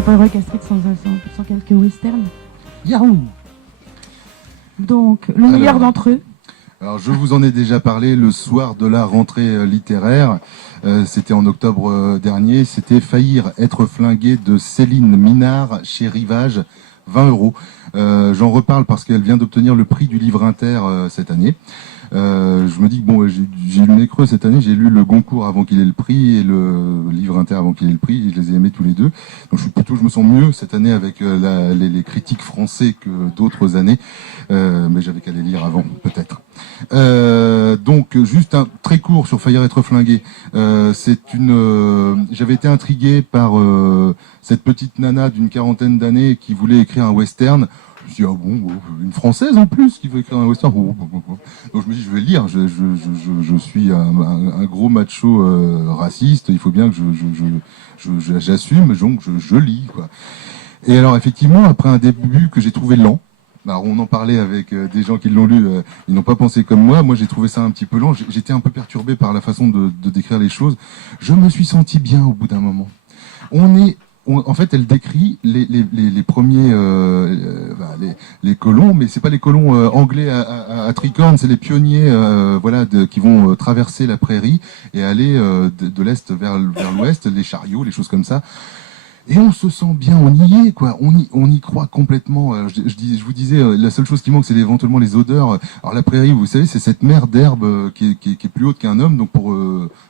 faut pas le Astrid sans quelques westerns. Yahoo! Donc, le meilleur d'entre eux. Alors, je vous en ai déjà parlé le soir de la rentrée littéraire. C'était en octobre dernier. C'était Faillir être flingué de Céline Minard chez Rivage, 20 €. J'en reparle parce qu'elle vient d'obtenir le prix du livre inter cette année. Je me dis que bon, j'ai eu le nez creux cette année, j'ai lu le Goncourt avant qu'il ait le prix et le livre inter avant qu'il ait le prix, je les ai aimés tous les deux. Donc je me sens mieux cette année avec les critiques français que d'autres années, mais j'avais qu'à les lire avant, peut-être. Donc juste un très court sur Faillir être flingué. J'avais été intrigué par cette petite nana d'une quarantaine d'années qui voulait écrire un western. Je me suis dit, ah bon, une Française en plus qui veut écrire un western. Donc je me dis, je vais lire. Je suis un gros macho raciste. Il faut bien que j'assume. Donc je lis, quoi. Et alors effectivement, après un début que j'ai trouvé lent. Alors on en parlait avec des gens qui l'ont lu, ils n'ont pas pensé comme moi. Moi j'ai trouvé ça un petit peu lent. J'étais un peu perturbé par la façon de décrire les choses. Je me suis senti bien au bout d'un moment. En fait, elle décrit les premiers les colons, mais c'est pas les colons anglais à tricorne, c'est les pionniers qui vont traverser la prairie et aller de l'est vers l'ouest, les chariots, les choses comme ça. Et on se sent bien, on y est, quoi. On y croit complètement. Je vous disais, la seule chose qui manque, c'est éventuellement les odeurs. Alors la prairie, vous savez, c'est cette mer d'herbe qui est plus haute qu'un homme. Donc pour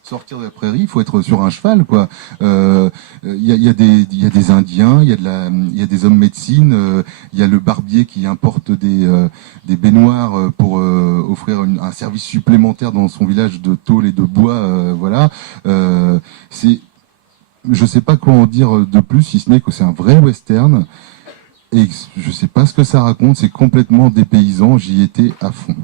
sortir de la prairie, il faut être sur un cheval, quoi. Il y a des Indiens, il y a des hommes médecine, il y a le barbier qui importe des baignoires pour offrir un service supplémentaire dans son village de tôle et de bois. Je sais pas quoi en dire de plus, si ce n'est que c'est un vrai western. Et je sais pas ce que ça raconte, c'est complètement dépaysant, j'y étais à fond.